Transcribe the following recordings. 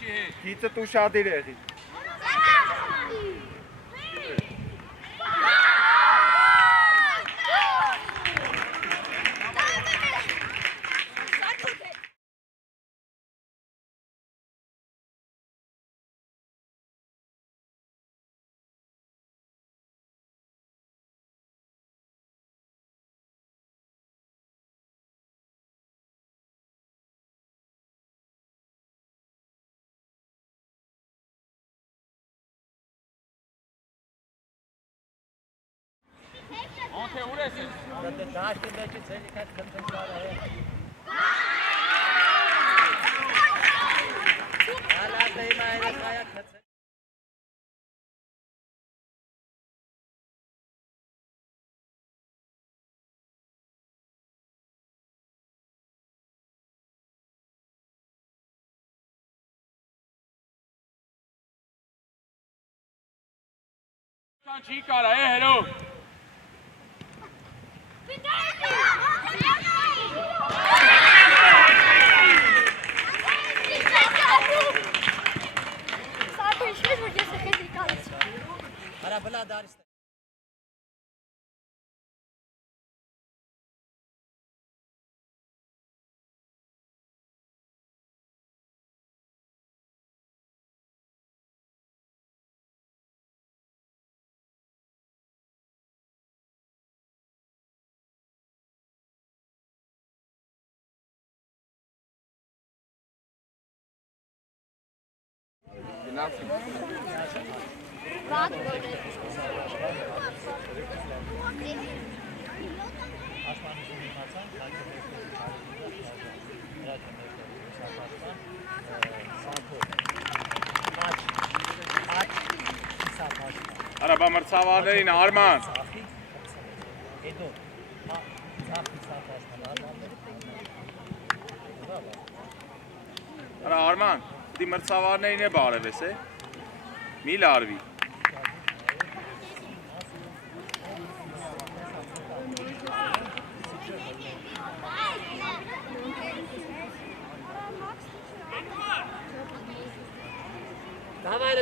Գիծը դու շադիր եղի։ Ոնթե ուր ես։ Դա դաշտի մեջ ցելի կած կտրնկարը է։ Ալա դեյմա այլակայա քած։ Չի կարա, հերո։ Արա բլա դարիստ։ Արա բա մրցավարներին Արման։ Արա Արման, դի մրցավարներին է բարև ես է։ Մի լարվի։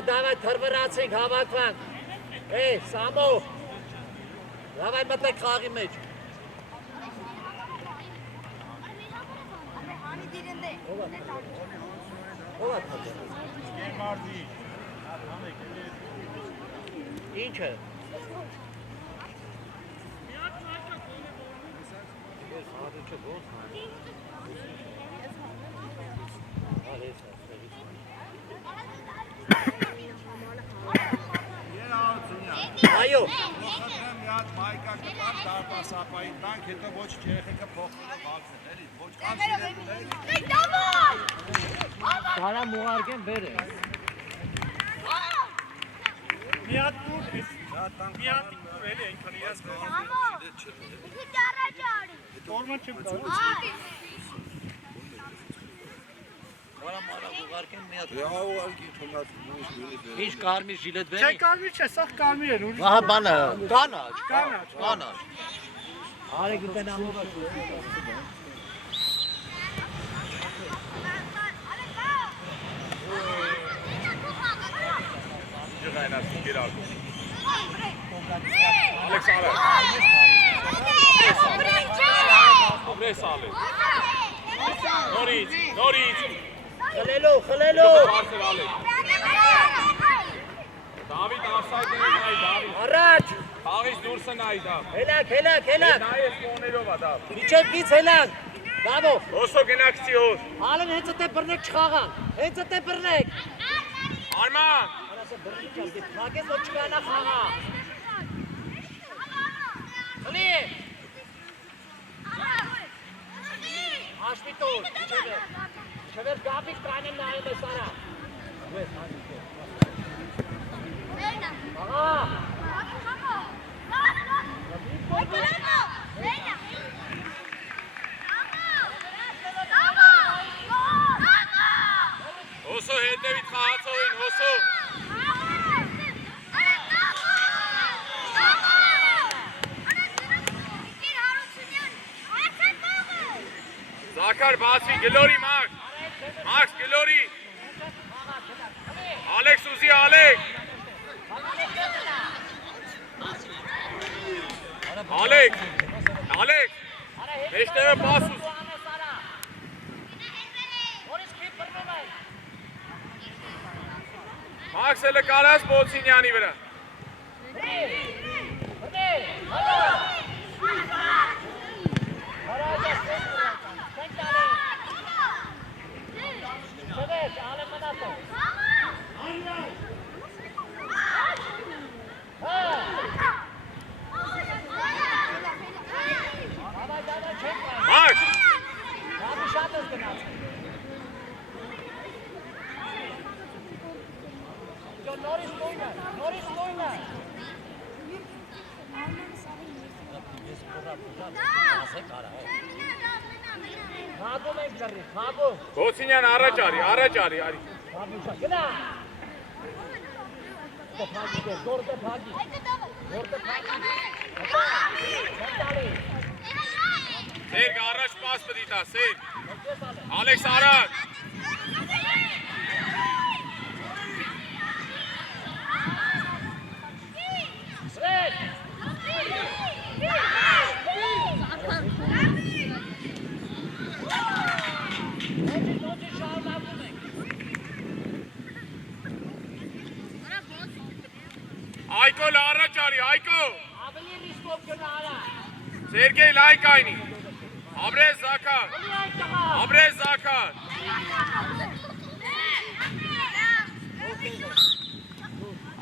Davай, թրվրացինք, հավաքվանք։ Սամո, davay մտեք խաղի մեջ։ Ինչ է։ Այո։ Միած մայկա կտամ դարտասապային տանք, հետո ոչ երեխեքը փոխվելը բացել, էլի, ոչ կանցիներ Կարամ ուղարկեմ բերը։ մի հատ դուր ես, մի հատ դուր էլի այնքան իրաց Տորման չեմ կարող։ Կարամ ուղարկեմ մի հատ։ Հա ուղարկի թողած Ինչ կարմիր ժիլետ բերի։ Չէ կարմիր չէ, սա կարմիր էր, ուրիշ։ Ահա բանը, կանաչ։ Կանաչ։ Արեք ուտենամով։ Նորից Խլելու Դավիթ ասայդներ նայ Դավիթ Առաջ Խաղից դուրսը նայ դա Հելակ Նայես կողներով ա դա Իչև գից հելակ Բավո Ոսո գնակցի հոս Հալն հենց տե բռնեք չխաղան Հենց տե բռնեք Արման Արասը բռնիկ չասի Փակես ոչ չկանա խաղա Խլի Հաշվիտոր Չվեր գապիկ կանեմ նայում ես արա Աղա Հոսո հետևիտ խաղացողին հոսո Զաքար բացի գլորի Մաքս գլորի Ալեքս ուզի Ալեք։ Ալեք։ Ալեք։ Մեջտեղը պաս ուզ։ Մաքսելը կարաս Բոցինյանի վրա։ Մաքս։ Բոցինյան առաջ արի, արի։ Գնա։ Գործը փակի։ Սերգ առաջ պաս պտի տա, Սերգ։ Ալեքս առաջ։ Այկո լարաչ արի, Այկո։ Ավելի ռիսկով գնա արա։ Սերգեյ լայք այնի։ Աբրեզ Զաքար։ Աբրեզ Զաքար։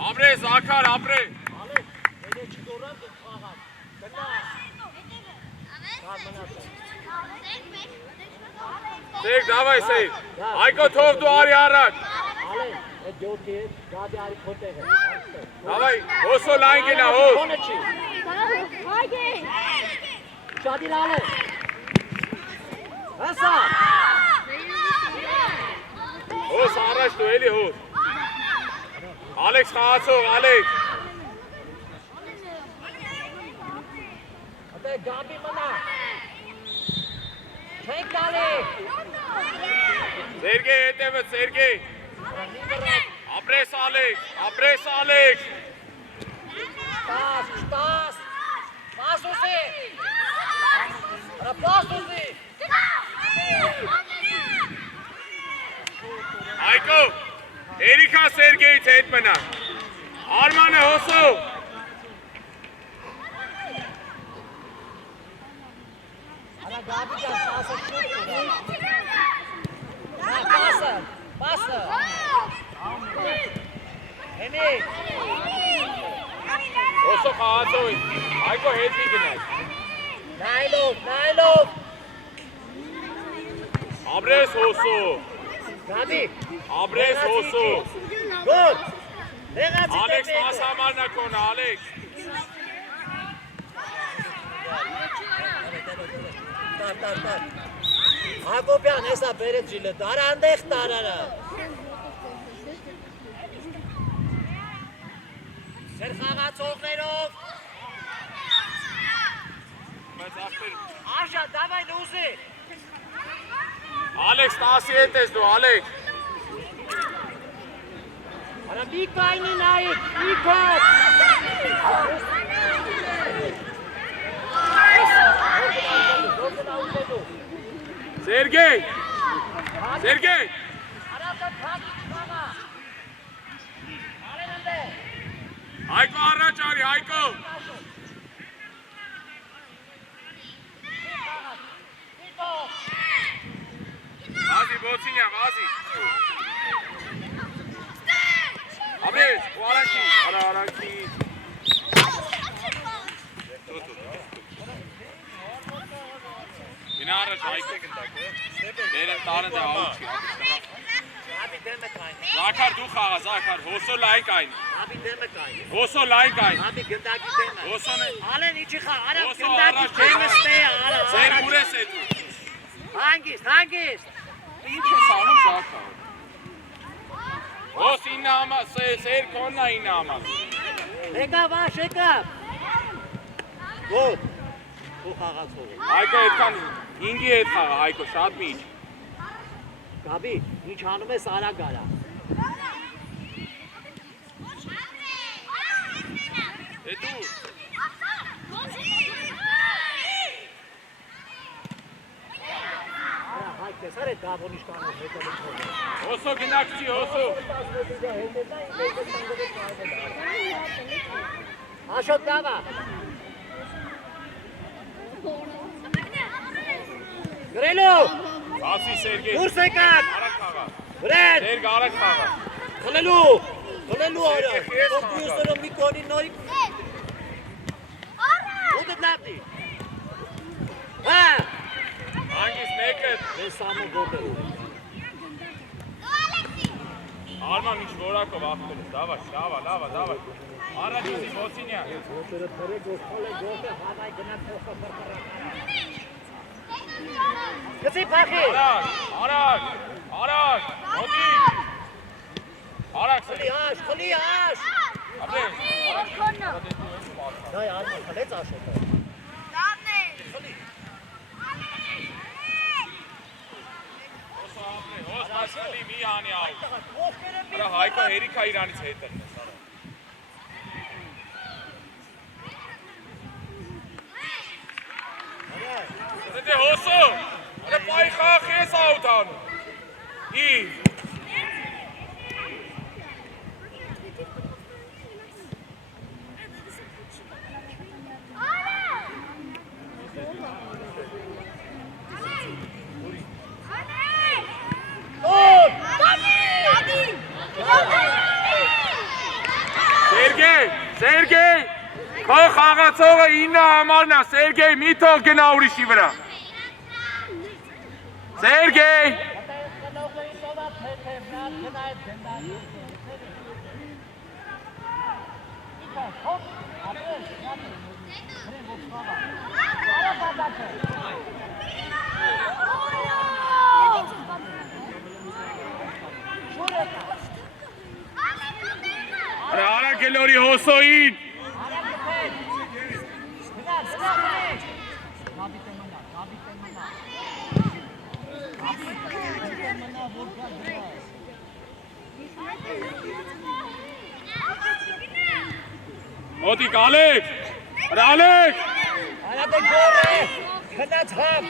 Աբրեզ Զաքար, Աբրեզ։ Սերգ, դավայ Սերգ։ Այկո թող դու արի առաջ։ Դավայ, հոսո լայն գնա, հոս։ Շադի լալը։ Հասա։ Հոս առաջ դու էլի հոս։ Ալեքս խաղացող, Ալեքս։ Ատե գամբի մնա։ Չենք դալի։ Սերգեյ հետևը, Սերգեյ։ Ապրես Ալեքս, ապրես Ալեքս։ Պաս, պաս ուզի։ Արա պաս ուզի։ Այկո, Էրիքա Սերգեյից հետ մնա։ Արմանը հոսով։ Արա գաբի կան, պասը։ Հենի։ Հոսո խաղացող, Այկո հետ մի գնաց։ Նայլով։ Աբրես հոսով։ Գաբի։ Աբրես հոսով։ Գոտ։ Դեղացի Ալեքս մաս համարնա կոնը, Ալեքս։ Տար։ Հակոբյան, հեսա բերեց ժիլը, տարա անդեղ տարարա։ Սեր խաղացողներով։ Աշա, դավայ լուզի։ Ալեքս 10-ի հետ ես դու, Ալեքս։ Արա մի կայնի նայիք, մի կոտ։ Սերգեյ։ Սերգեյ։ Արատը փակի չկաղա։ Արեն ընդ է։ Այկո առաջ արի, Այկո։ Վազի, Բոցինյան, վազի։ Աբրես, ու արանքի, արանքի։ Գնա առաջ, Այկո։ Բերեմ տարն դե աուչի։ Աբի դեմը կային։ Զաքար դու խաղա, Զաքար, հոսո լայք այն։ Աբի դեմը կային։ Հոսո լայք այն։ Աբի գնդակի դեմը։ Հոսոն է։ Ալեն իջի խա, արա Հոսո գնդակի առաջ դեմը ստե, արա։ Ձեր ուր ես է դու։ Հանգիստ։ Ինչ ես անում Զաքար։ Հոս 9 համա, սեր կոննա 9 համա։ Եկավ, եկավ։ Գոտ։ Ու խաղացող։ Այկո այդքան 5-ի հետ խաղա, Այկո, շատ միջ։ Գաբի, ինչ անում ես արա գարա։ Դու Հայք ես արի դավոնիշ կանով հետո լքով։ Հոսո գնակցի, հոսո։ Աշոտ դավա։ Գրելու։ Բացի Սերգեյ։ Դուրս եկան։ Արագ խաղա։ Վրեն։ Սերգ արագ խաղա։ Խլելու արա։ Օգնուսները մի կոնի նորի։ Ուտը լավդի։ Հա։ Անգիս մեկը։ Ես ամու գոտել։ Արման ինչ որակով ախտել ես, դավա, դավա։ Առաջի Մոցինյա։ Ոտերը թրե գոհալը գոտը հավայ գնա փոխը ֆրկարա։ Գցի փախի։ Արագ, մոտի։ Արագ, խլի աշ։ ապրե։ Դայ արմա խլեց աշոտը։ Հոս մասլի մի հանի ալ։ Արա Հայկո հերիքա իրանից հետ է։ Դե հոսո։ Արա պայ խաղ ես աուտան։ Ի։ Սերգեյ, քո խաղացողը 9 համարն է, Սերգեյ, մի թող գնա ուրիշի վրա։ Սերգեյ։ Արա գելորի հոսոին։ Մոտիկ Ալեք։ Ալեք։ Արադե գորը։ Քնած համ։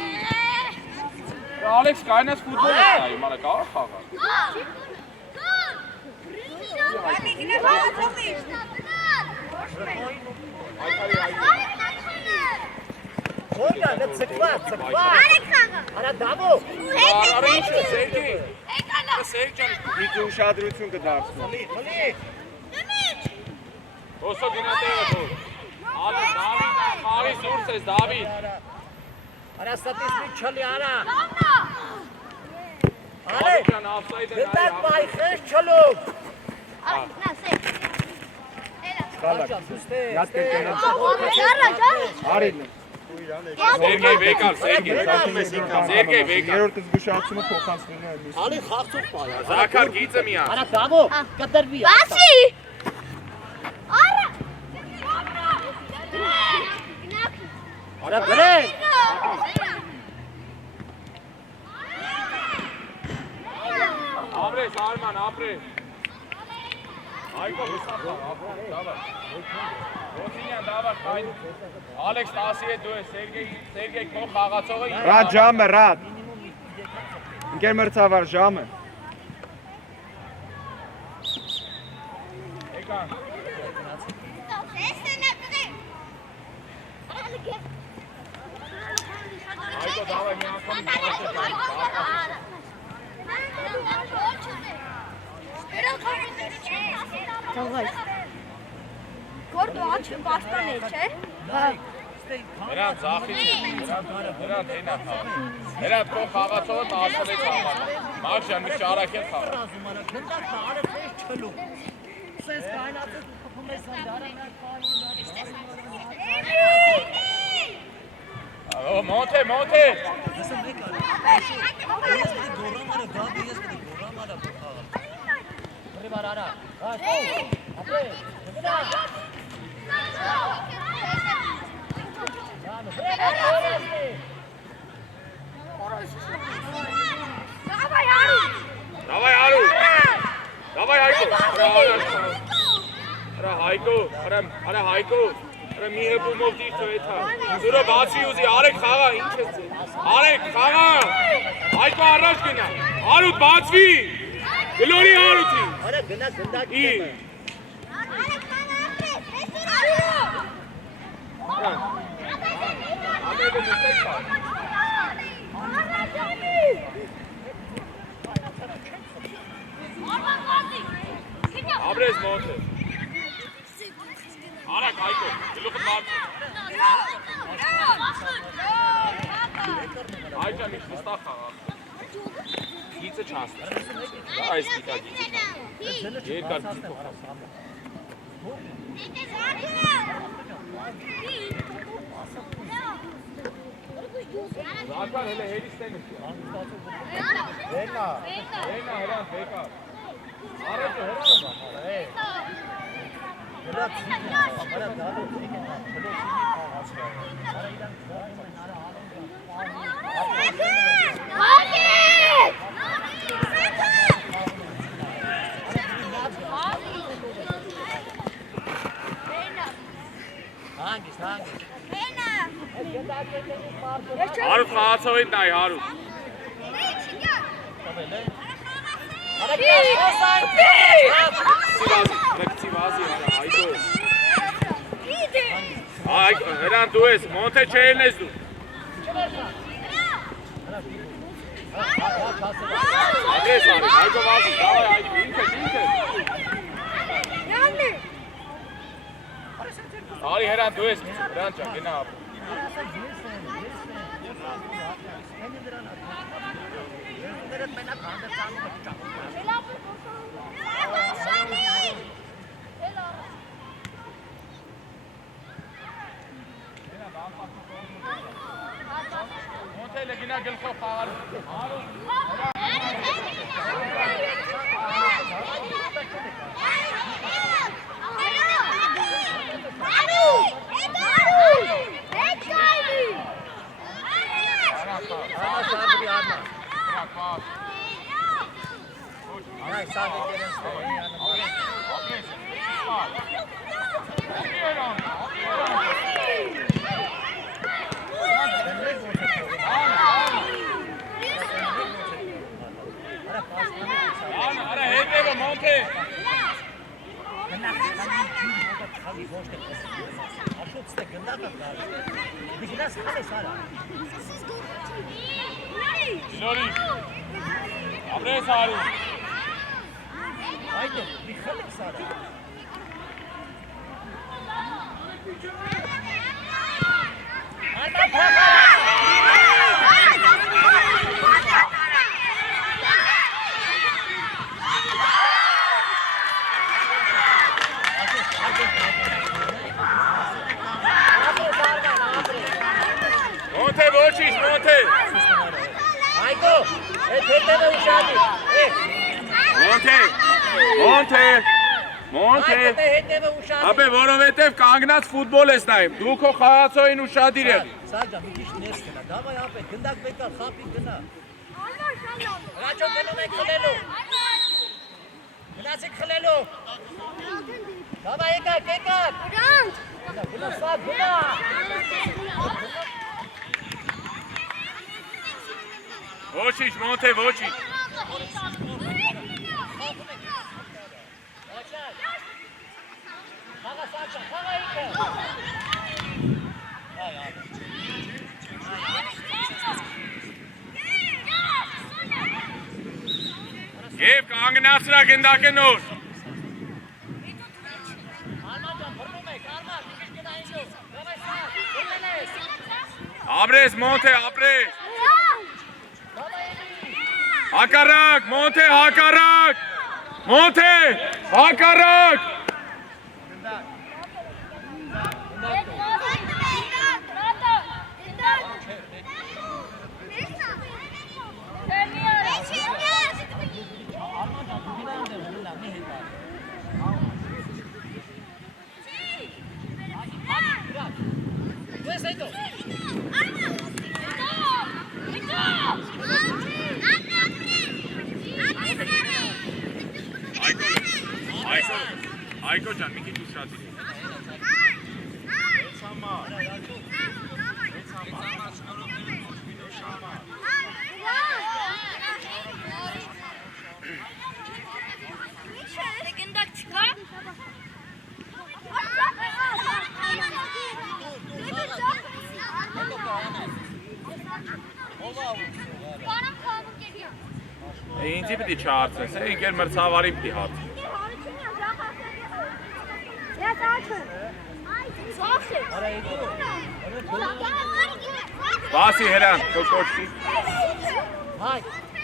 Ալեքս կայնած ֆուտբոլ է նայում, արա կարող խաղա։ Ո՞նքա, ցկված։ Արա դավո։ Արա ինչ է, Սերգեյ։ Սերգեյ, Մի ուշադրություն կդարձնի։ Խլի։ հոսո գնա տեղը թող։ Դավիթ, խաղի սուրս ես, Դավիթ։ Արա ստատիստիկ չլի արա։ Դավիթյան ավսայդ է Դտակ բայ խես չլում։ Արին։ Սերգեյ վեկալ, Սերգեյ վեկալ։ Երրորդ զգուշացումը փոխանցվելու է։ Ալի խաղցող բայ։ Զաքար գիծը միա։ Արա դավո, կտրվի։ Բացի։ Արա գրե։ Ապրես, Արման, ապրես։ Հայկո հուսախա, դավար։ Ռոթինյան, դավար, կայն։ Ալեքս 10-ի հետ դու ես, Սերգեյ քո խաղացողը։ Ռադ ժամը, Ռադ։ Ընկեր մրցավար ժամը։ Եկան։ Հայկո դավար մի անգամ Գորդու աչքը պաշտպան է, չէ։ Նրան ձախից է, նրան հենա խաղ։ Նրան քո խաղացողը 16 համար։ Մարգյան մի ճարակ է խաղ։ Սես կայնացը փոխում ես դարանը Մոնթե։ Լսեմ մեկ արա։ Ես պետք գորամարը գաբի, ես պետք գորամարը փոխաղը։ Պրիվար արա։ Ապրե։ Գնա։ Давай, Ару! Давай, Հայկո։ Արա Հայկո Հայկո, արա Հայկո, արա մի հպումով դիղթո էթա։ Դուրը բացի ուզի, Արեք խաղա, ինչ ես ձեզ։ Արեք խաղա, Հայկո առաջ գնա, Հարութ բացվի, գլորի Հարութի։ Արա գնա գնդակ Ի։ Ամեգը մուտեք պար։ Ապրես մոնտը։ Արակ Հայկո, գլուխը բարձր։ Հայջան ինչ վստահ խաղա։ Գիծը չասնի։ Այս դիտա գիծը։ Երկար գիծը խաղա։ Զարքան հելը հերիս տենս։ Վենա, հրան, վեկա։ Արեջը հրան։ Հարութ խաղացողին տայ, Հարութ։ Կցի վազի, հարա, Հայկո։ Հրան դու ես, մոնթե չելն ես դու։ Ադրես արի, Հայկո վազի, դավայ Հայկո, ինքես։ Արի հրան դու ես, հրան ճան, գնա ապ։ Մոնթե լգինա գլխով խաղալ։ Արա հետևը մոնթե։ Գլորի, ապրես արու։ Հայդը, մի խելք սարա։ Մոնթե ոչինչ, մոնթե։ Հայկո, այդ հետևը ուշադի։ Մոնթե։ Հետևը ուշադի։ Ապե որովհետև կանգնած ֆուտբոլ ես նայում, դու քո խաղացողին ուշադիր եղի։ Սարգա, մի քիչ ներս գնա, դավայ ապե, գնդակ բեկար, խապի գնա։ Հրաչո գնում եք խլելու։ Գնացեք խլելու։ Դավայ եկակ։ Գնա, սա գնա։ Ոչինչ, մոնթե, ոչինչ։ Եվ կանգնացրա գնդակը նոր։ Ապրես, մոնթե, ապրես։ Հակառակ, մոնթե, հակառակ։ Մոնթե, հակառակ։ Այկո ջան, մի քիչ ուշադիր։ Ինձի պիտի չհարցնես, ինքեր մրցավարի պիտի հարցնես։ Սպասի հերան, կոչքի։ Հայ,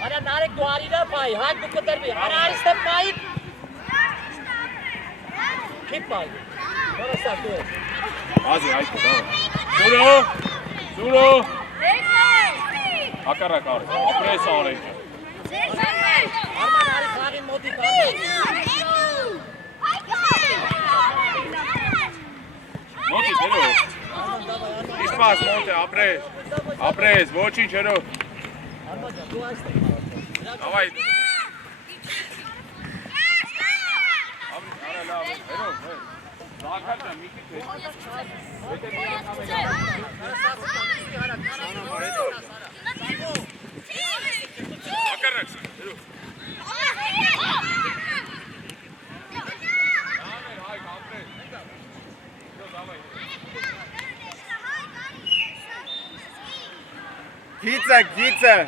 արա նարեք դու արիրա պայ, հայ դու կտրվի, արա այստեղ պայ։ Քիպ պայ, որսա դու։ Ազի, հայկու, դավա։ Սուրո, սուրո։ Ակարակ արդ, ապրես արեջը։ Արման արի խաղին մոտի կանդեք։ Մոտի, դերո։ Իսպաս, մոտը, ապրես, ոչինչ հերո։ Արման ջան, դու այստեղ։ Davay. Ara lava. Hero. Zakarca Miki. Akaraks. Hero. Gitse.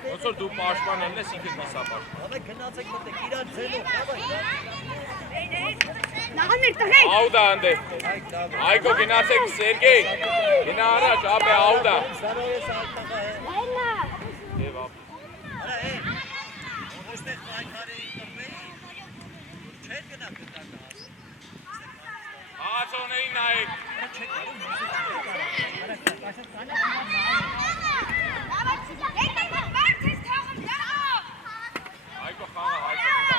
Ոնց դու պաշտպանել ես ինքդ միսա պաշտպան։ Ահա գնացեք մտեք իրար ձելով, Auda ande. Այգո գնացեք Սերգեյ։ Գնա առաջ, ապե Auda։ Սարոյես ալտակա է։ Եվ ապե։ Արա է։ Ջրին նայեք։ Հայկո խաղը, Հայկո։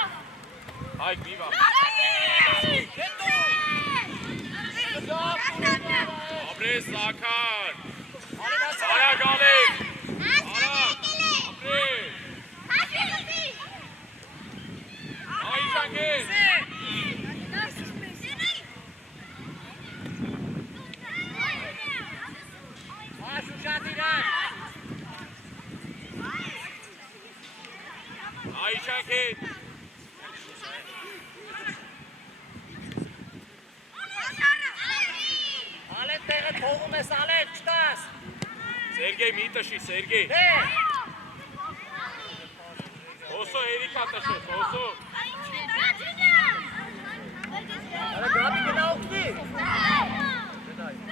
Հայկ մի վաղ։ Ապրես Զաքար։ Արագ Ալեք։ Արագ։ Ապրես։ Այշանգես։ Այշանգես։ Ալեն տեղը թողում ես, Ալեն, չտաս։ Սերգեյ մի տշի, Սերգեյ։ Հոսո հերիքա տշոց, հոսո։ Արա գաբի գնա օգնի։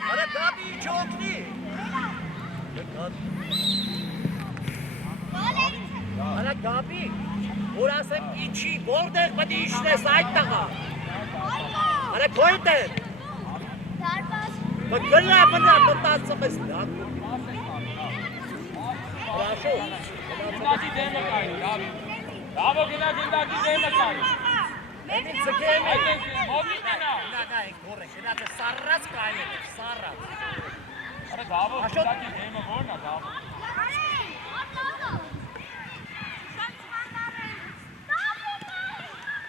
Արա գաբի ինչ օգնի։ Արա գաբի, որ ասեմ իչի, որտեղ պետք է իջնես այդ տղա։ Արա քոյտ է։ Բգլա մտածում ես լավ։ Хорошо։ Գնդակի դեմը կային, Դավիթ։ Դավո գնա գնդակի դեմը կային։ Մենք ցկեմ ենք։ Մոտիկ նա։ Նա գորե, գնաց սարած կային, սարած։ Արա Դավո գնդակի դեմը ո՞րն է, Դավո։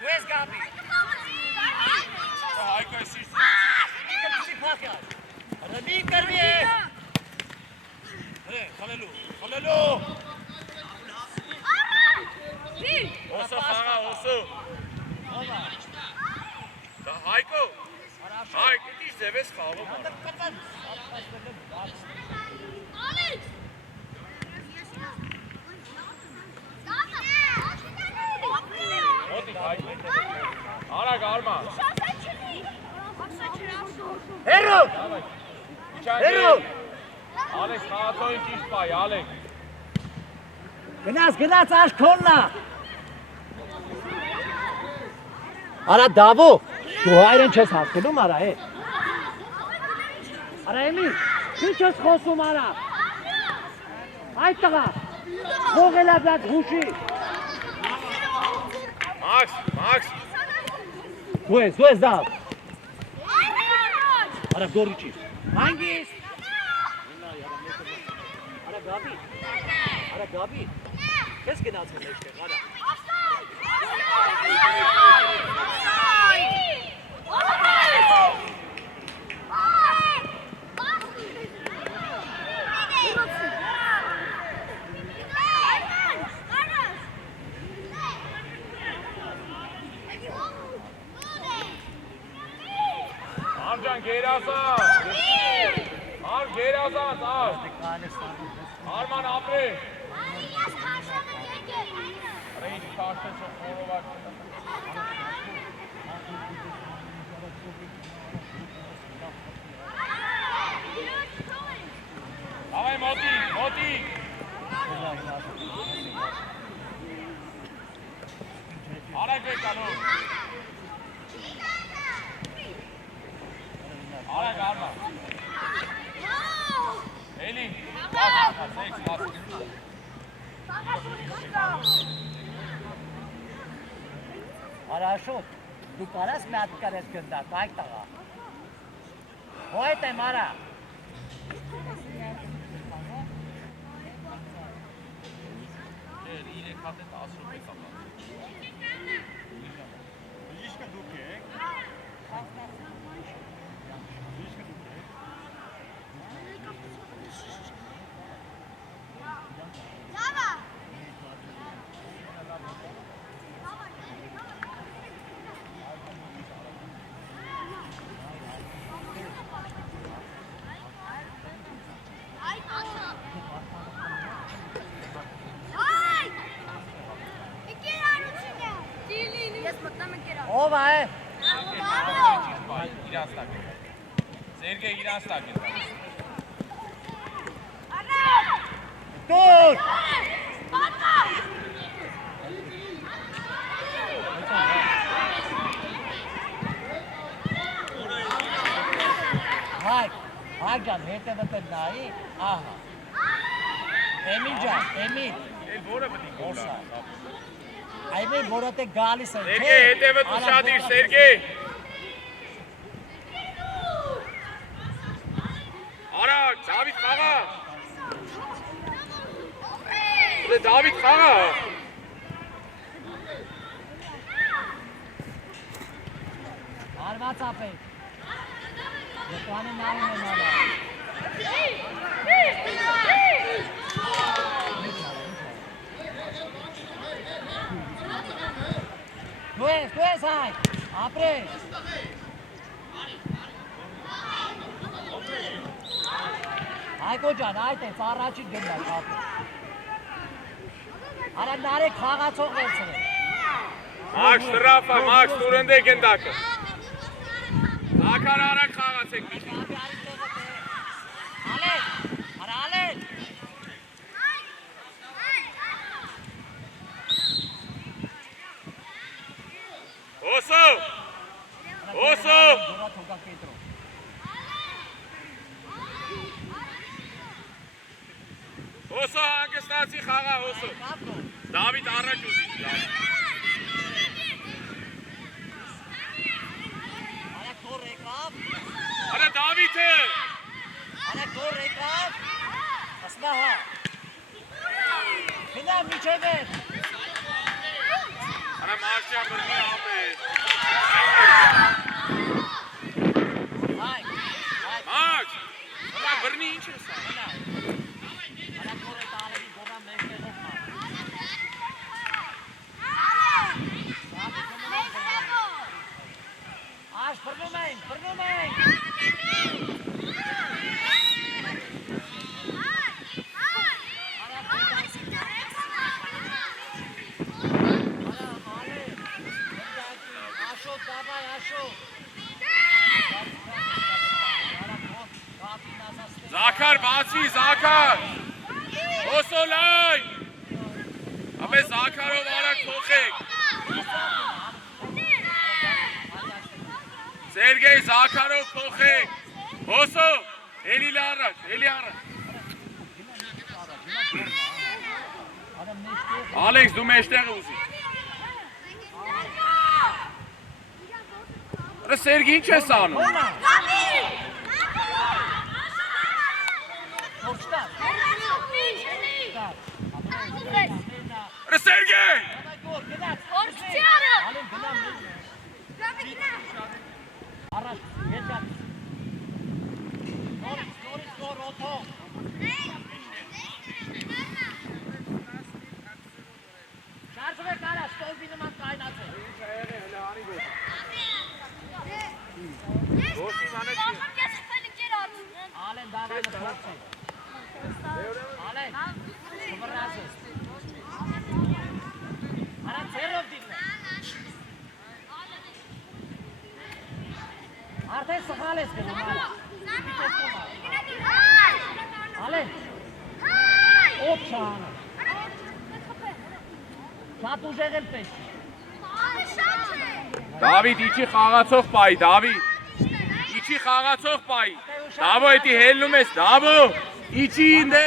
Where's Gabi? Հայկո էս իր։ Կպսի փախյալ։ Ռմի կրվի է։ Հրե, խալելու, խալելու։ Հոսո խաղա, հոսո։ Դա Հայկո։ Հայկ, ինչ ձև ես խաղում։ Մոտիկ Հայկո։ Արագ արմա։ Հերո։ Հերո։ Ալեքս խաղացողին ճիշտ պայ, Ալեք։ Գնաց աշխոննա։ Արա Դավո, դու հայրեն չես հասկանում արա է։ Արա Էմի, ինչ ես խոսում արա։ Այդ տղա, խողելա բլադ հուշի։ Մաքս։ Դու ես Դավ։ Արա գորիչի։ Հանգիս։ Արա Գաբի, քեզ գնացել մեջտեղ, արա։ Արջան գերազան։ Ար գերազան, ար։ Արման ապրե։ Արա ինչ քաշտես ու խորովակ։ Ավայ մոտիկ։ Արագ է կանում։ Արագ արմա։ Էլի, Արաշոտ, դու կարաս մի հատ կարես գնդակ, այդ տղա։ Հոյտ եմ արա։ իրեք հատ է 10 ռուպե կապա։ Իշկը դուք եք։ Ով է։ Իրանց տակ է։ Սերգեյ իրանց տակ է։ Դուր։ Hayk can, hete beter nahi. Aha. Emil can, Emil. Էլ որը պետք է գոլ գա։ Emil որոte գալիս են։ Սերգեյ, հետևդ ուշադիր, Սերգեյ։ Արա, Դավիթ խաղա։ Դավիթ խաղա։ Արված ապետ։ Ետանը նայում են ալա։ Դու ես հայ, ապրես։ Հայկո ջան, այդ է, ծառաչի գնակ ապրես։ Արա նարեք խաղացող վերցրել։ Մաքս տրաֆա, Մաքս տուրընդ է գնդակը։ Զաքար արակ խաղացեք միշտ։ Ալեն, արա ալեն։ Հոսո, հոսո։ Հոսո հանգստացի խաղա, հոսո։ Դավիթ առաջ ուզի։ Արա կոր եկավ։ Արա Դավիթը։ Արա կոր եկավ։ Ասնա հա։ Հինա միջև է։ Արա Մարշյան բրնի ապետ։ Հայք, Մաքս, արա բրնի ինչ է սա։ արա կոր է տալերի գորան մեջտեղով մա։ Աշ, բրնում ենք։ Զաքար բացվի, Զաքար։ Հոսո լայն։ Ապե Զաքարով արակ փոխեք։ Սերգեյ Զաքարով փոխեք։ Հոսո, էլի առաջ, էլի առաջ։ Ալեքս դու մեջտեղը ուզի։ Արա Սերգի ինչ ես անում։ Արա Սերգեյ։ Առաջ, երկատ։ Նորից նոր օթող։ Շարժվեք արա, ստոլբի նման կայնացեք։ Ալեն դավայնը փորձի։ Ալեն, կվռած ես։ Արա ծերով դիլն է։ Արդեն սխալ ես գնում, արա։ Ալեն, օդ չանը։ Շատ ուժեղ եմ պետք։ Դավիթ իջի խաղացող պայի, Դավիթ։ Իջի խաղացող պայի։ Դավո էտի հելնում ես, Դավո։ Իջի ինդ է։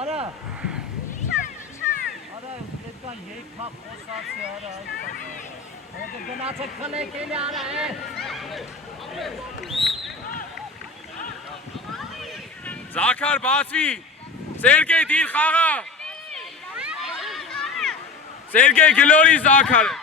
Արա, դետկան երկապ խոսացի, արա, այդ գնացեք խլեք էլի, արա, Զաքար բացվի, Սերգեյ դիր խաղա, Սերգեյ գլորի Զաքարը,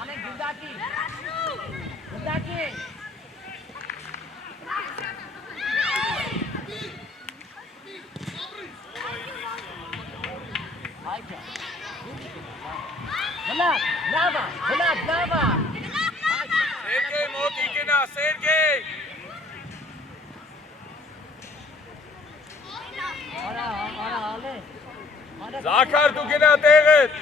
Ալեն գնդակի, Հայկա, լավա, Սերգեյ մոտ իկենա, Սերգեյ, Զաքար դու գնա տեղդ։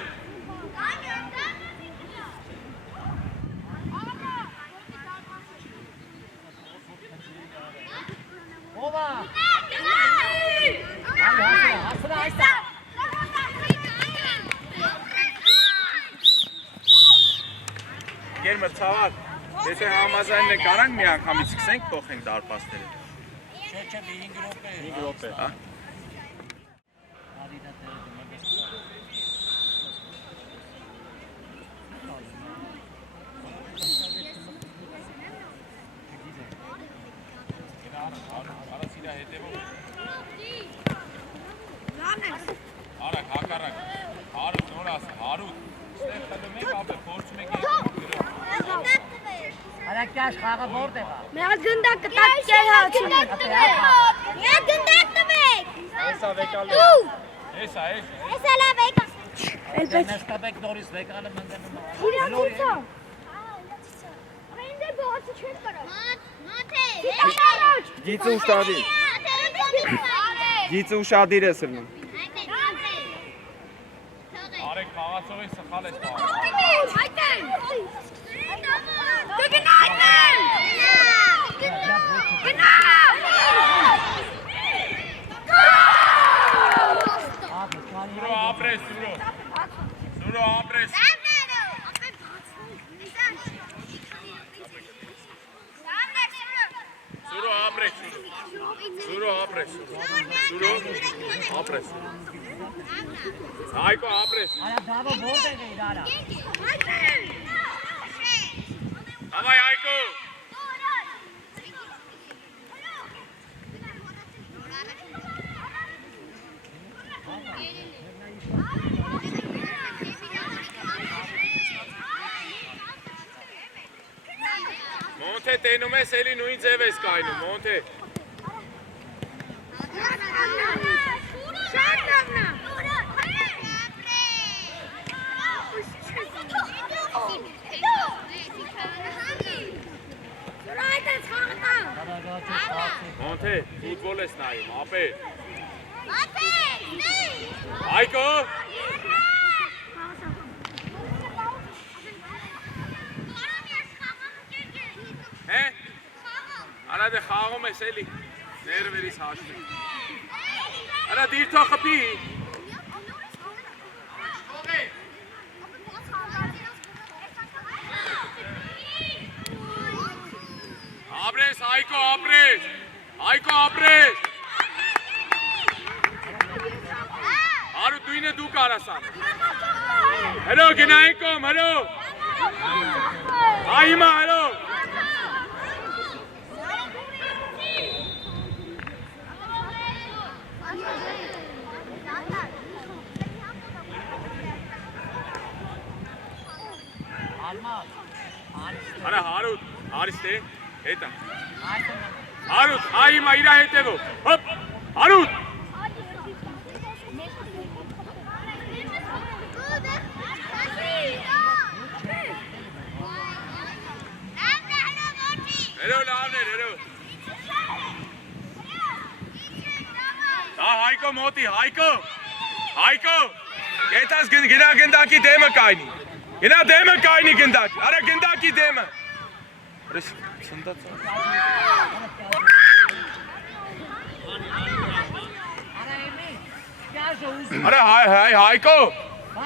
Ո՞վ է։ Հասրա այստա։ Գերմը ցավակ, եթե համաձայնն եք արանք մի անգամից սկսենք փոխենք դարպասները։ Չէ, 5 րոպե։ 5 րոպե, հա։ Արագ, հակառակ, հարուտ, նոր ասա, հարուտ, ստեղ խլում եք, ապե փորձում եք Արակյաշ խաղը որտեղ է։ Մեզ գնդակ կտակ կեր հացում։ Մեզ գնդակ տվեք։ Էսա վեկալը։ Էսա, էս։ Ես էլա վեկա։ Դեմես տաբեք նորից վեկալը մնդենում։ Իրացիցա։ Այնտեղ բացի չեն կարող։ Մոթե։ Գիծը ուշադիր։ Գիծը ուշադիր է սրնում։ Արեք խաղացողի սխալ ես պահում։ Այդտեղ։ Գնա այդտեղ։ Գնա։ Սուրո ապրես, Սուրո։ Սուրո ապրես։ Սուրո ապրես, Սուրո ապրես։ Սուրո ապրես։ Հայկո ապրես։ Արա դավը որտեղ է իրանա։ Հավայ Հայկո։ Մոնթե տենում ես, էլի նույն ձև ես կայնում, Մոնթե։ Մոնթե, ֆուտբոլ ես նայում, ապե։ Հայկո։ Հե։ Արա դե խաղում ես էլի, ներվերիս հաշվի։ Արա դիր թող խփի։ Ապրես, Հայկո, ապրես։ Հայկո, ապրես։ Արու դույնը դու կարաս անել։ Հերո, գնային կոմ, հերո։ Այմա, հերո։ Արա հարուտ, հարիստ է, հետա։ Հարուտ, այմա իրա հետևով, հոպ, հարուտ։ Հերո լավներ, հերո։ Դա Հայկո մոտի, Հայկո, Հայկո, գետաս գնա գնդակի դեմը կայնի, գնա դեմը կայնի գնդակ, արա գնդակի դեմը։ Հրես սնդաց։ Արա Հայկո,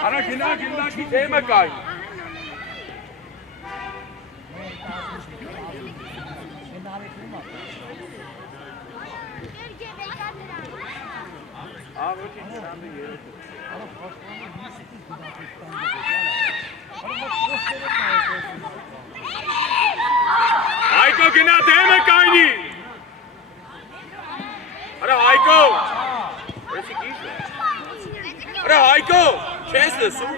արա գնա գնդակի դեմը կայնի։ Հայկո գնա դեմը կայնի։ Արա Հայկո։ Արա Հայկո, չես լսում։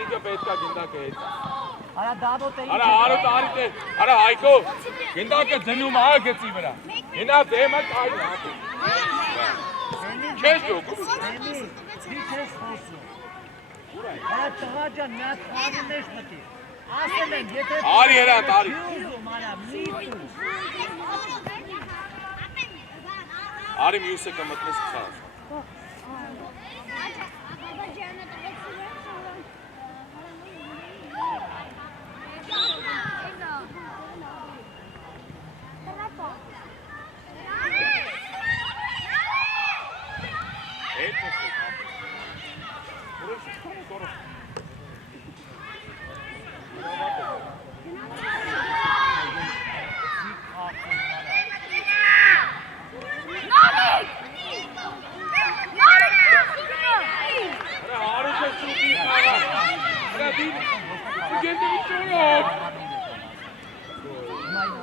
Ինքը պետք է գնդակը հետ։ Արա դաբոտ է։ Արա հարուտ արիտ է։ Արա Հայկո, գնդակը դնում ա գծի վրա։ Գնա դեմը կայնի։ Չես յոգում։ Ինչ ես խոսում։ Արա տղա ջան, նա խաղի մեջ մտի։ Ասել են, եթե Արի հրանտ, արի։ ուզում, արա, մի տուր։ Արի մյուսը կմտնես խաղ։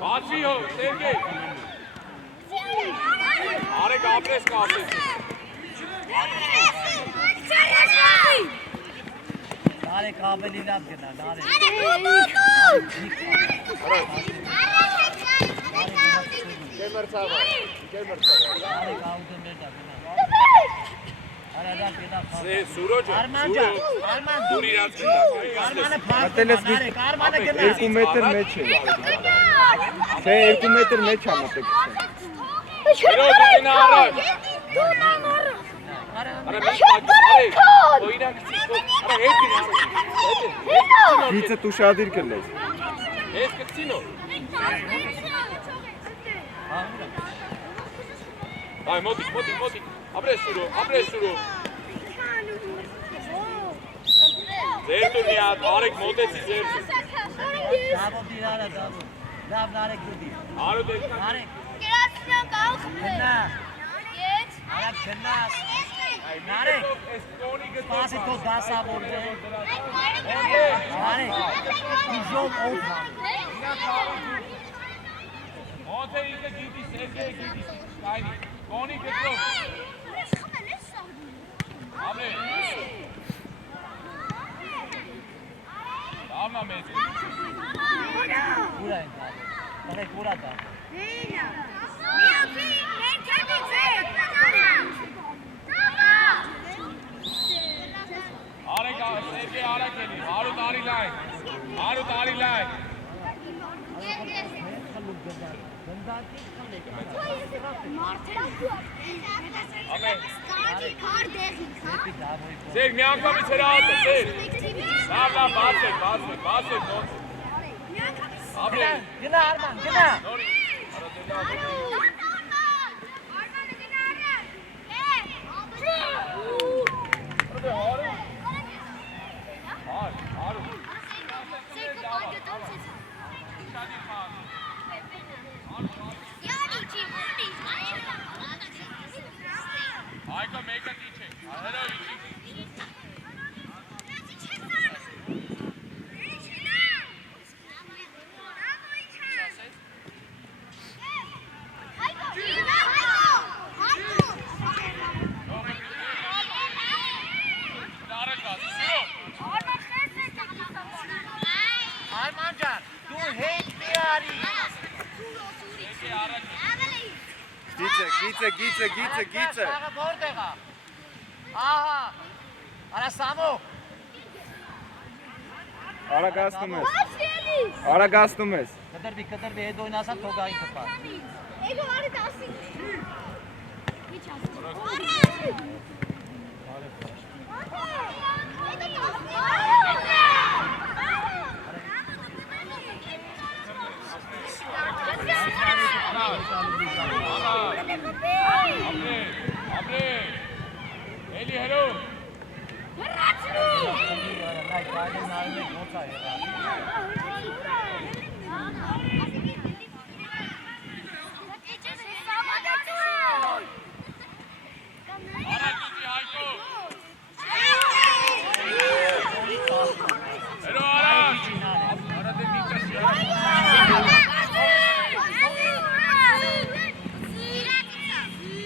Բացի հո, Սերգեյ։ Արեք ապրես կապես։ Նարեկ ավելի լավ գնա, նարեկ։ Նարեկ աուտը մեր դա գնա։ Արադա գնա։ Սուրոջը, Արման ջան, Արման դուր իրաց գնա։ Արմանը փակ։ Մտելես Նարեկ, Արմանը գնա։ 2 մետր մեջ է։ Թե 2 մետր մեջ է մտեք։ Հերո դու գնա առաջ։ Արա մենք արեք։ Ոյնակ ցիկո։ Արա հետ գնա առաջ։ Գիծը տուշադիր կլես։ Ես կցինո։ Այ մոտիկ։ Ապրես սուրո։ Ձեր տունի հատ, արեք մոտեցի ձեր։ Դավո դիրանա դավո։ Լավ նարեկ դու դի։ Արու դե։ Նարեկ, Կերացնեմ կաղ գնա։ Ետ Արաբ գնաս։ Նարեկ, սպասի թո դասավորվե։ Նարեկ, իժոմ օդման։ Մոթե ինքը գիտի, Սերգեյ գիտի, կայնի, կոնի գետով, ամե, դավնա մեծ է, Ուրա են դավը, տղեք ուրա դավը, արեք, Սերգեյ արեք էլի, հարու տարի լայն, Սերգ մի անգամից հրա ատը, Սերգ, լավ, բացեք, ոնց, ամե, գնա Արման, գնա, նորի, Այկա մեկը դիչեք, հերո իջիկ, Արման ջան, դու հետ մի արի, Գիծը։ Աղա որտեղ է, ահա, արա Սամո, Արագացնում ես։ կդրվի, հետ օյն ասա թոգային կպար, ապրե, էլի հերո, Արաճուզի Հայկո, հերո առաջ, արադե միտասի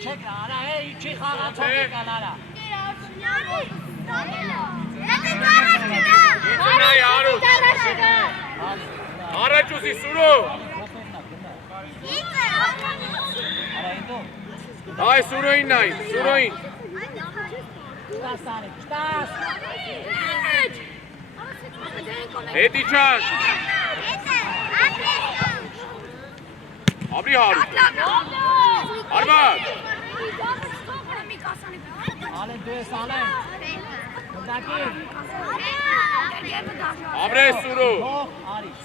Չեք արա, չի խաղա թողեք արա, Նայ արուտ, Արաճուզի սուրո, արա իդո, այ սուրոին նայ, սուրոին, շտաս արեք, շտաս, հետի չան, ապրի հարուտ, արմատ, Ալեն դու ես Ալեն։ Գնդակի։ Ապրե Սուրո։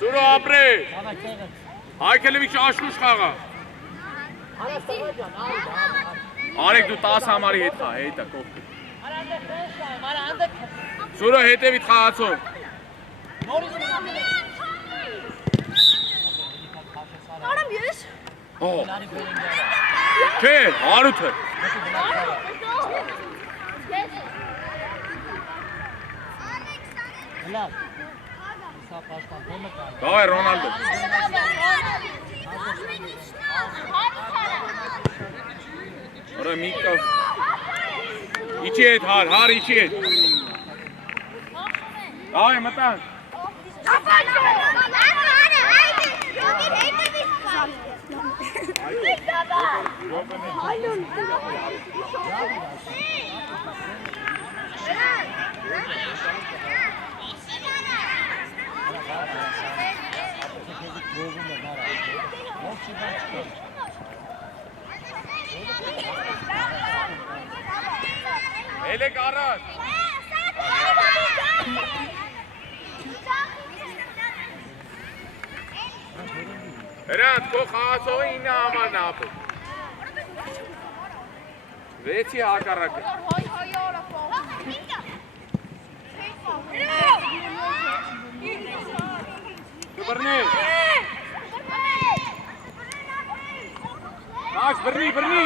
Սուրո ապրե։ Դավա չեղը։ Հայքելևիչ աշխուժ խաղա։ Արա Սավաջան, այ։ Արեք դու 10 համարի հետ խաղ, հետա կողքը։ Արա անդե ֆրեշ կայ, արա անդե։ Սուրո հետևիդ խաղացող։ Նորից Արամ ես։ Օ։ Չէ, Հարութը։ Լավ։ Սա պաշտպան դեմը կա։ Դավայ Ռոնալդո։ Արա միկա։ Իջի հետ հար իջի հետ։ Դավայ մտան։ Էլեք առաջ։ Հրանտ, քո խաղացողը 9 համարն է ապել։ 6-ի հակառակը։ Բռնի։ Նաքս բռնի։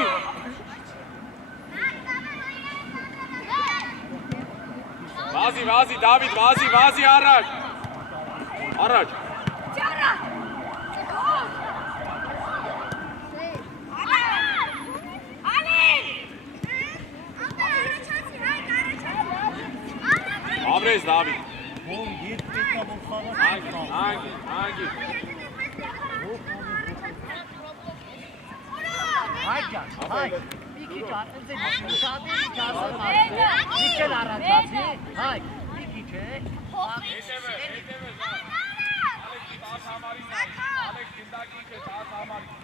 Վազի, Դավիթ, վազի առաջ։ Առաջ։ Ապրես Դավիթ։ Ում երբ պետք է որ խաղաս։ Անգի։ Հայ։ Մի քիչ արդեն շատ չասեմ։ Մի քիչ առաջացի։ Հայ։ Մի քիչ է։ Հետևը։ Ալեքսի 10 համարին է։ Ալեքս գնդակի չէ 10 համարին։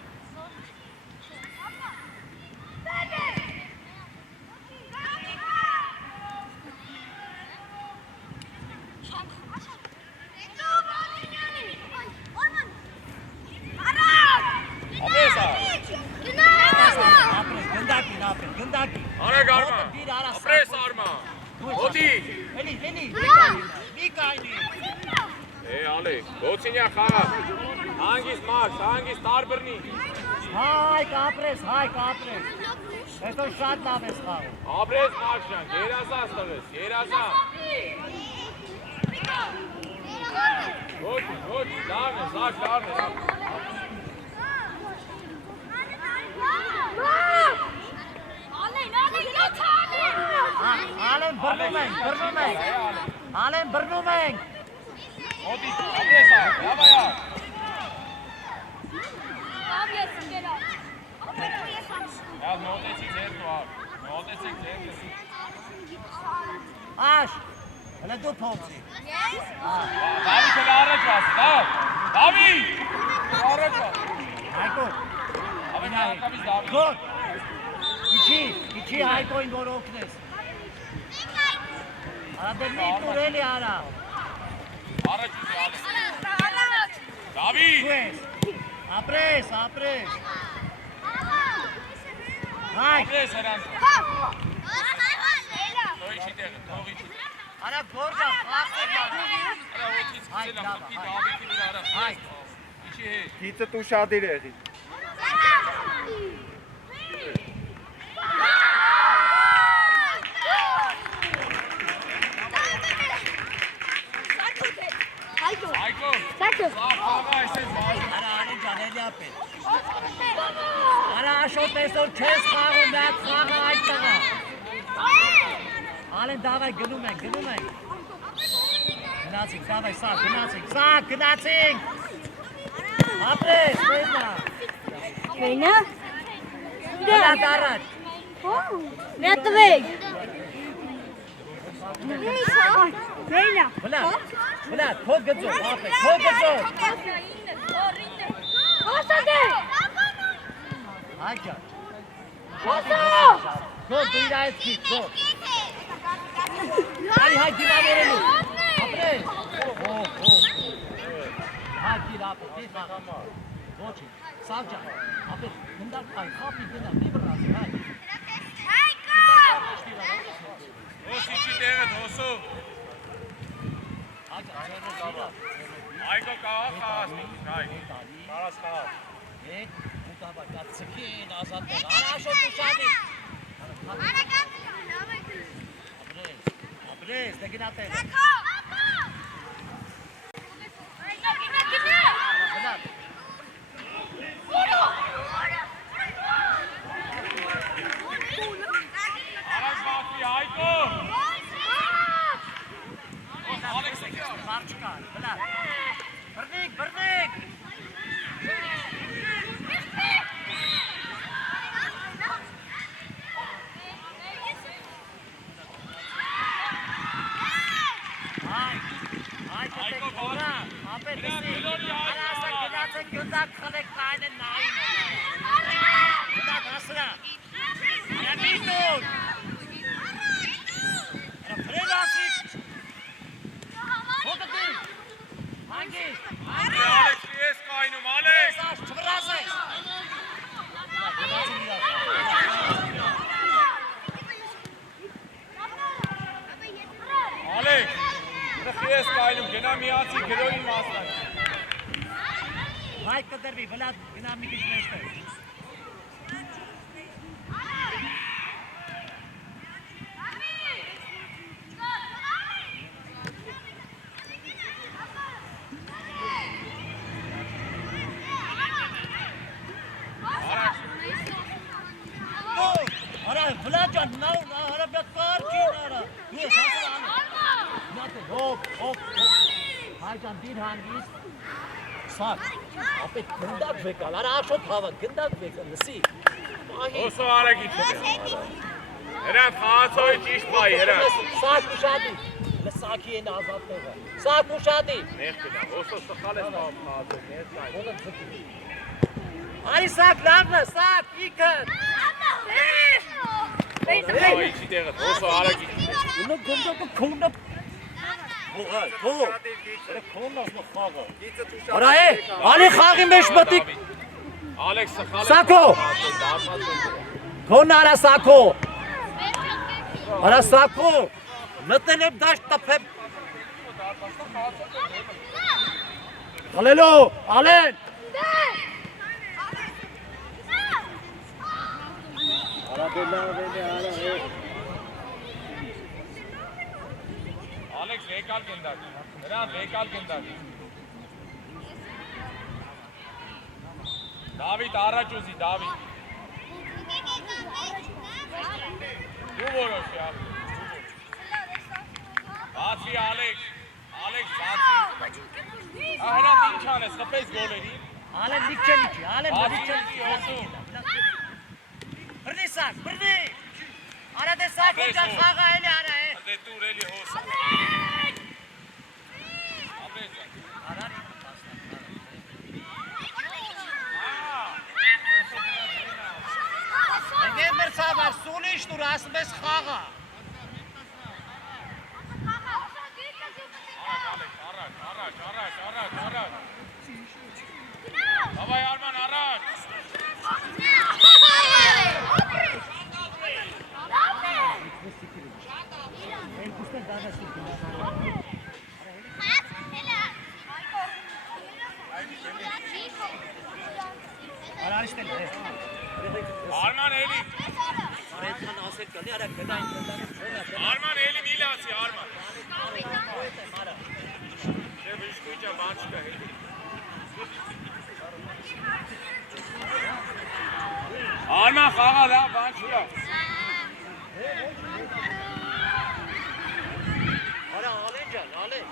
Գնդակի։ Արեք արմա։ Ապրես արմա։ Ոտի։ Էլի։ Մի կայնի։ Ալեք, Գոցինյա խաղա։ Հանգիստ մարդ, հանգիստ տարբրնի։ Հայ կապրես։ Այսօր շատ լավ ես խաղում։ Ապրես Մաշյան, երազան ստվես, երազան։ Ոչ, լավն է, լավն է։ Ալեն բռնում ենք։ Ոտի, ապրես ա, լավայա։ Լավ, նոտեցիք ձեր դուար, նոտեցիք ձեր։ Աշ, հլը դու փողցի։ Դավիթը առաջ ասի, Դավիթ, առաջ ասի։ Հայկո։ Ավենա հակավից Դավիթ։ Գոտ։ Իչի Հայկոին որ օգնես։ Արադերնի տուրելի արա։ Առաջ ուզի Ալեքս։ Դավիթ։ Ապրես։ Հայ։ Ապրես հրանց։ Թողիչի տեղը։ Արա գորգա, խաղսեր Արա ոտից կցել եմ, խպի Դավիթի վրա արա։ Հայ։ Իչի հետ։ Գիծը դու շատ իրեղի։ Հայկո։ Սակո։ Լավ խաղա այսպես բազում։ Արա անի ջանելի ապել։ Արա աշոտ այսօր չես խաղում, միատ խաղը այդ տղա։ Ալեն դավայ գնում ենք։ Գնացինք, դավայ սա, գնացինք։ Ապրես, Մենա։ Հլատ առաջ։ Նետվեք։ Մենա։ Հլատ, քո գծով, ապրես, քո գծով։ Հոսադե։ Հայջան։ Հոսա։ Քո դու իրայցի, քո։ Հայ դիվաներելու։ Ապրես։ Հայ դիվապ, դիվապ։ Ոչի, սավջան։ Ապրես, գնդակ հայ, խապի գնա, մի բրած, հայ։ Հոսիչի տեղը հոսով։ Այգո կաղաս նիչ, կարաս կաղաս։ Եկ, ուտավա, կացկին, ազատներ, արաշոտ ուշանի։ Ապրես, դեգինատել։ Արաս բախվի, Այգո։ Մարչկա, բլա։ Բրնիկ։ Ալեքս ես կայնում, Ալեքս։ Ալեքս, դխի ես կայնում, գնա միացի գրոյին մասնակ։ Հայ կդրվի, վլադ գնա մի քիչ մեջտեղ։ Արա, վլադ ջան, արա բյա կարքին արա։ Ես հասել անը։ Նատե, հոպ։ Հայ ջան, դիր հանգիստ։ Սակ, ապետ գնդակ վեկալ, արա աշոտ հավատ, գնդակ վեկալ, լսի։ Հոսո արագիչ է։ Հրան խաղացոյի ճիշտ պայի, հրան։ Սակ ուշադի, լսակի են ազատ տեղը, սակ ուշադի։ Նեղ գնա, հոսո սխալ ես խաղացոյի, նեղ կայ։ Արի սակ լավն է, սակ, իքըտ։ Իչի տեղը, հոսո արագիչ։ Ունը գնդակը քոնը։ Արա է, ալի խաղի մեջ մտիկ։ Ալեքս սխալ ես Սակո։ Քոն արա սակո։ Արա սակո։ Մտել եմ դաշտ տպեմ։ Հալելո, ալեն։ Ալեքս վեկալ գնդակ, հրան վեկալ գնդակ։ Դավիթ առաջ ուզի, Դավիթ։ Դու որոշի ապ։ Բացվի Ալեքս, Ալեքս բացվի։ Հրան ինչ անես, խպես գոլերին։ Ալեն լիքչելիքի, ալեն Բացվի լիքչելիքի։ հոսում։ Բրնի սակ, բրնի։ Արա դե սակ ուջան խաղա էլի արա է։ Դե տուր էլի հոսը։ Ապետ ջան։ Արարի Անգե մեր ծավար սունիշ տուր ասում ես խաղա։ Առաջ։ Davay Arman առաջ։ Arman Eli. Arman Eli Milasi Arman. Arman xağa la bançura. Ara Alencan, Alen.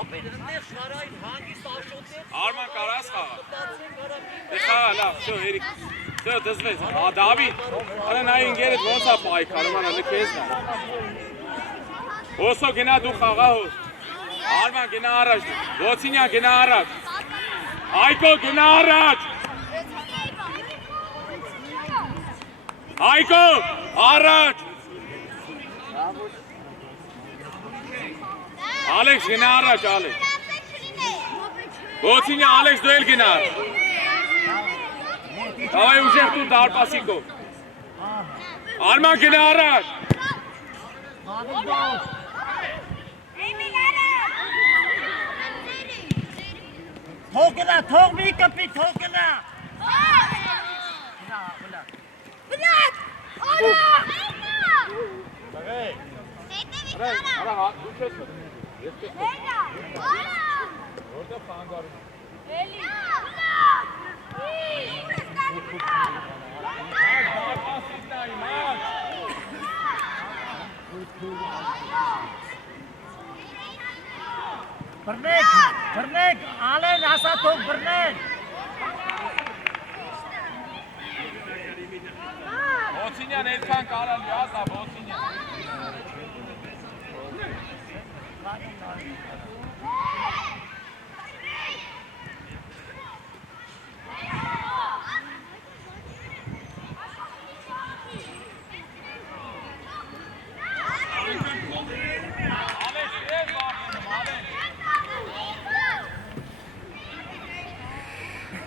Ապերներ շարային հանգիստ աշոտներ։ Arman կարաս խաղա։ Դե խաղա լավ, շո Էրիկ։ Շո դզվեց։ Դավիթ, արա նայ ինգերդ ոնց է պայքարը, մանա լքեզն է։ Հոսո գնա դու խաղա հոս։ Արման գնա առաջ, Ոցինյան գնա առաջ։ Այկո գնա առաջ։ Այկո, առաջ։ Ալեքս գնա առաջ, Ալեքս։ Ոչինչ, Ալեքս դու էլ գնա առաջ։ Давай ուժեղ դու դարպասիկով։ Արման գնա առաջ։ Թողնա, թող մի կպի, թողնա։ Բլակ! Արա, դու չես մտնում։ Ես չես մտնում։ Որտե՞ղ խանգարում։ Էլի։ Դարպասից նայի, մաչ։ Բռնեք, ալեն ասա թող բռնեն։ Ոչինյան այդքան կարալի, ասա, ոչինյան։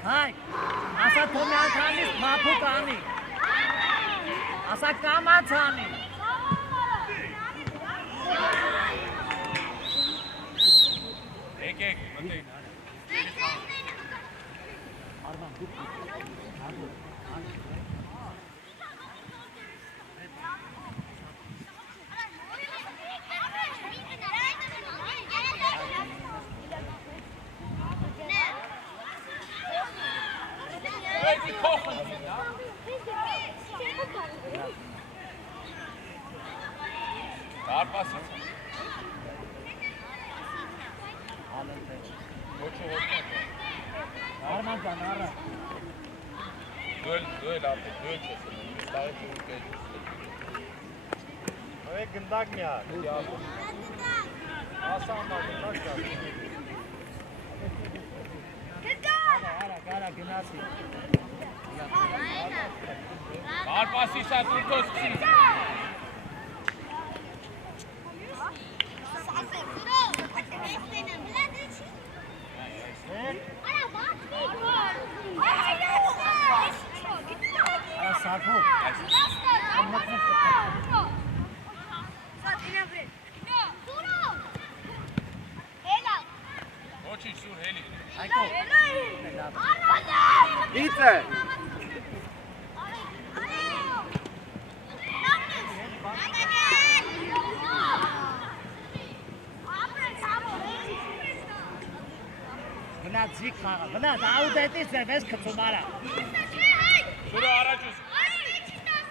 Հայ, ասա թոմյան քանից մափու կանի։ Ասա կամած անի։ Եկեք, մտեք։ Դարպասից։ Արման կան, արա։ Դու էլ ապետ, դու էլ չես մնում, ես տարեք ու կետ։ Այ գնդակ մի հատ։ Ասա ամա գնդակ կա։ Արա, գնացի։ Դարպասից է տուրթոց քսի։ Արա սարքու։ Ոչինչ սուր հելի։ Այկո։ Իցե։ Գնա ձիգ խաղա, գնա, աուտետից է վես կծում արա։ Սուրը առաջ ուզ։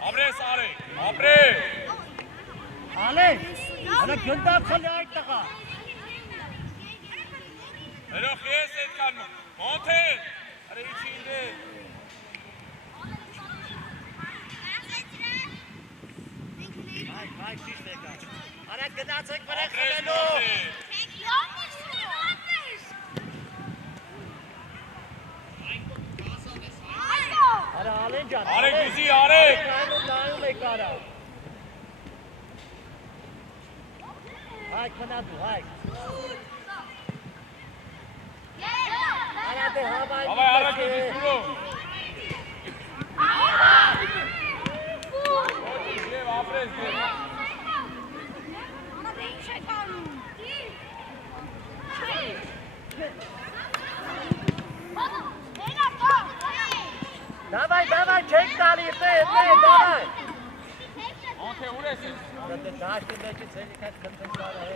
Ապրես արեք, ապրե։ Ալե, հələ գնդակ խլի այդ տղա։ Հերոխ ես այդքան մոնթե, արե իչի ինդ է։ Այ, ճիշտ եկա։ Արա գնացեք վրե խլելու։ Արա ալեն ջան։ Արեք ուզի, արեք։ Նայում եք արա։ Հայ, կնա դու, հայ։ Արա դե հավայ։ Հավայ առաջ ուզի սուրո։ Ոչինչ և ապրես դեր։ Давай, չեք տալի, давай։ Մոնթե ուր ես ես։ Դե դաշտի մեջից էլի քեզ կծնցարը է։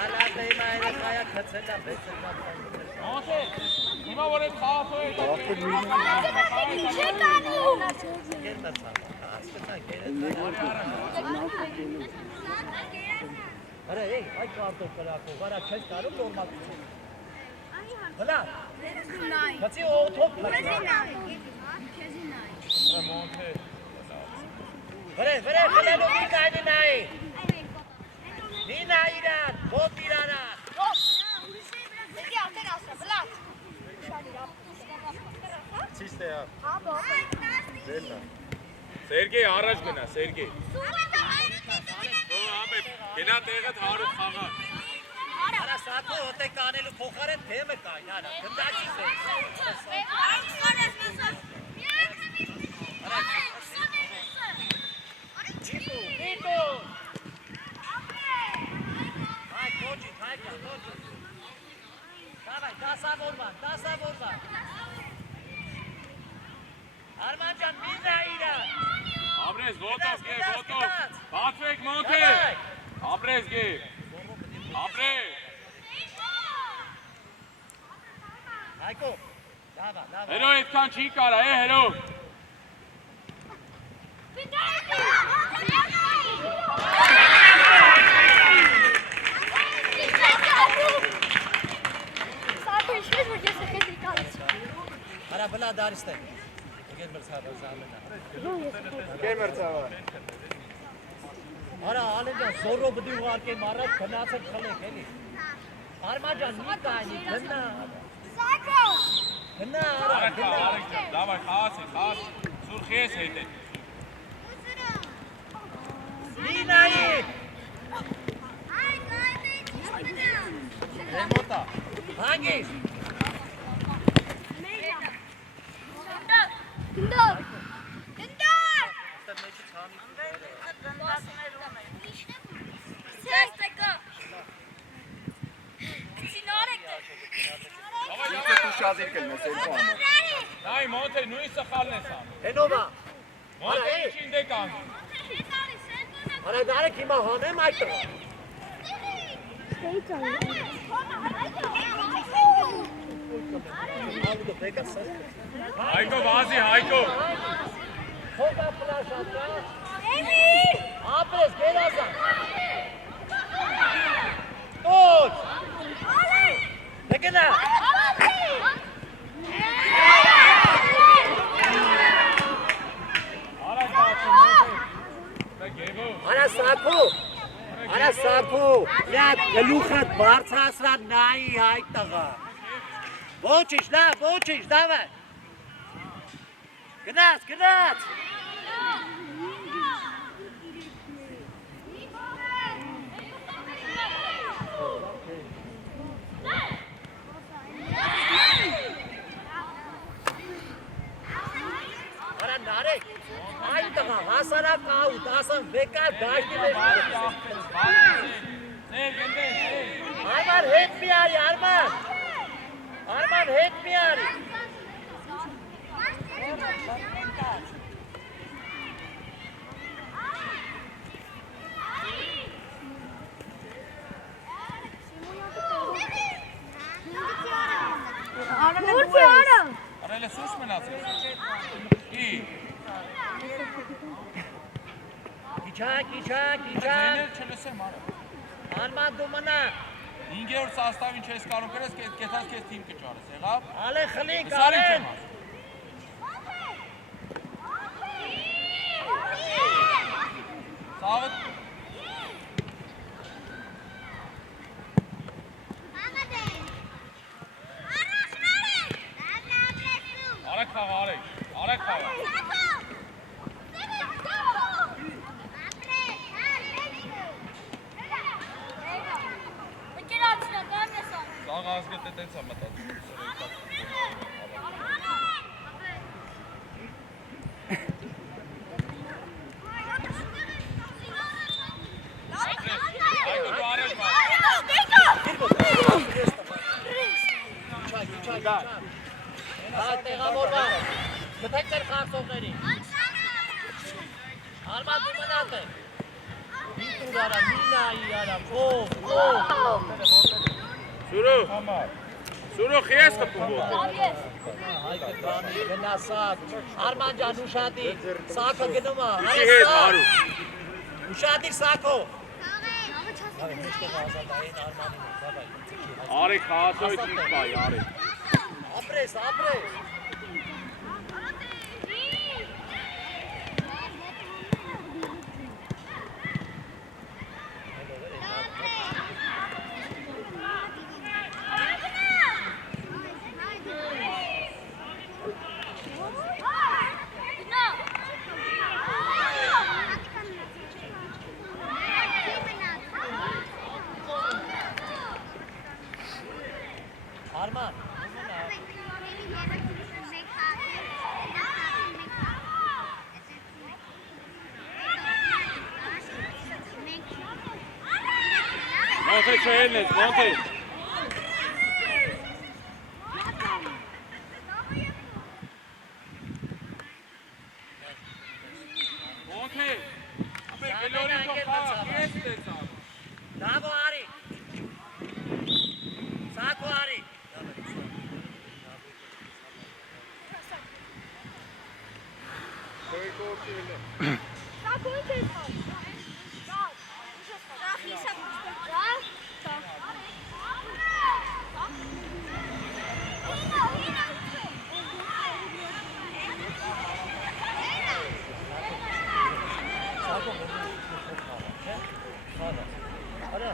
Ալա դե իմ այրը կայա կծնա, բեցնա։ Մոնթե, հիմա որ ես խաղացող ես։ Չեք անում։ Կերտա ցավ, ասկտա կերտա։ Արա, այ կարտոֆ կրակով, արա չես կարում նորմալ։ Հլա։ Բացի օթոփ։ Մոնթե։ Վրե, խլելու մի կայնի նայի։ Նինա իրան, ոտ իրանը։ Ցիստե ա։ Դելնա։ Սերգեյ առաջ գնա, Սերգեյ։ Սուրը Գնա տեղը հարու խաղա։ Արա սակո հոտ է կանելու փոխարեն թեմը կային, արա, գնդակից է։ Նիտո։ Հայ, կոջի, հայ, կոջի։ Դավայ, դասավորվան։ Արման ջան, մի նայիրա։ Ապրես, ոտով գե, ոտով։ Բացվեք մոնթե։ Ապրես գե։ Ապրես։ Հայկո, դավա։ Հերո այդքան չի կարա, հերո։ Արա բլա դարիստե։ Գեր մրցավը զամենա։ Գեր մրցավը։ Արա ալենջան զորո բդի ուղարկեմ առաջ գնացել խլեք էլի։ Արման ջան մի կայնի գնա։ Գնա արա գնա։ Դավայ խաղացի, խաղաց։ Սուրխ ես հետը։ Մի նայի։ Ռեմոտա։ Հանգիս։ Շազիր կլնես երկու համար։ Նայ մոնթե նույն սխալն ես անում։ Հենովա։ Մոնթե ինչին դե կան։ Արա դարեք հիմա հանեմ այդ տղա։ Հայկո վազի, Հայկո։ Հոգա պլաշատա։ Ապրես, գերազան։ Տոչ։ Դեկնա։ Արա սակո, լյատ գլուխատ բարձրացրա նայի այդ տղա։ Ոչիշ, դավայ։ Գնաց։ Արա նարեք, այդ տղա հասարակ աուտ, ասան վեկար դաշտի մեջ։ Արման հետ մի արի, Արման հետ մի արի։ Արել է սուս մնացել։ Ի։ Իչակ։ Չլսեմ արա։ Արման դու մնա։ 5-րդ սաստավին չես կարող գրես, կետած քեզ թիմ կճարես, եղավ։ Ալե խլիկ, Սարին ալեն։ չեմ ասում։ Սաղըտ։ Արեք խաղ, արեք խաղ։ Սաղ ազգետը տենց է մտածում։ Այգո դու արեք բա։ Տեղավորվա, գտեք ձեր խաղացողներին։ Արման դու մնաց է։ Մի տուր արա, մի նայի արա, ով։ Սուրո խես խպում ով։ Հայկը բանի, գնա սակ, Արման ջան ուշադիր, սակը գնում է, Ինչի հետ հարու։ ուշադիր սակո։ Արեք խաղացողի թիմ պայի, արեք։ Ապրես։ Monte չելն ես, Monte։ Monte, ապե գլորին թող խաղա, կես տեսավ։ Դավո արի։ Սակո արի։ Սակույն չես խաղ։ Սախի սակույն։ Սակո Արա,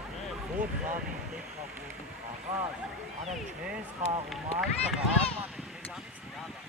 որ բավի տեքա որ խաղալ, արա չես խաղում, այլ խաղալման է, քեզանից լավ է։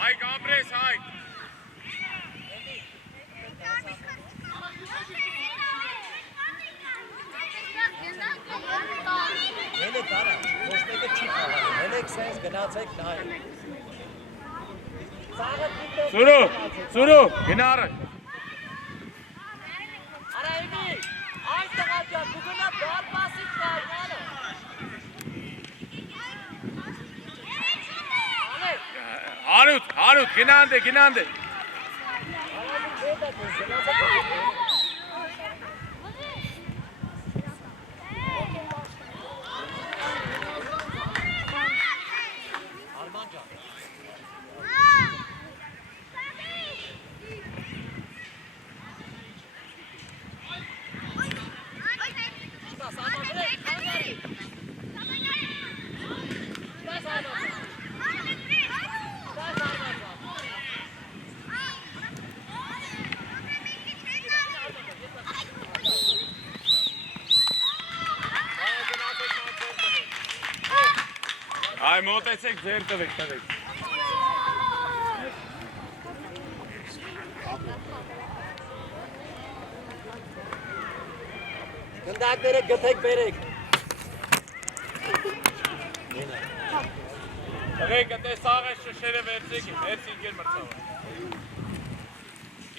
Հայ Գաբրես, հայ։ Հելը դարա, ոչ մեկը չի խաղալու, հելեք սենց գնացեք նայել։ Սուրու, գնա առաջ։ Արա իմի, այս տղաճան, դու գնա բար պասից կայնալը։ Հարութ, գնանդ է։ Արման ջան։ Այ մոտեցեք ձեր տվեք։ Գնդակները գթեք բերեք։ Տղեկ, ընտե սաղ ես շշերը վերցրեք, վերցին գեր մրցավը։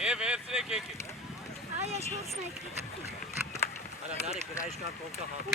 Եվ վերցրեք եկեք։ Այ ես հոսնայք։ Արա նարի գրայշկան կոնկա հատու։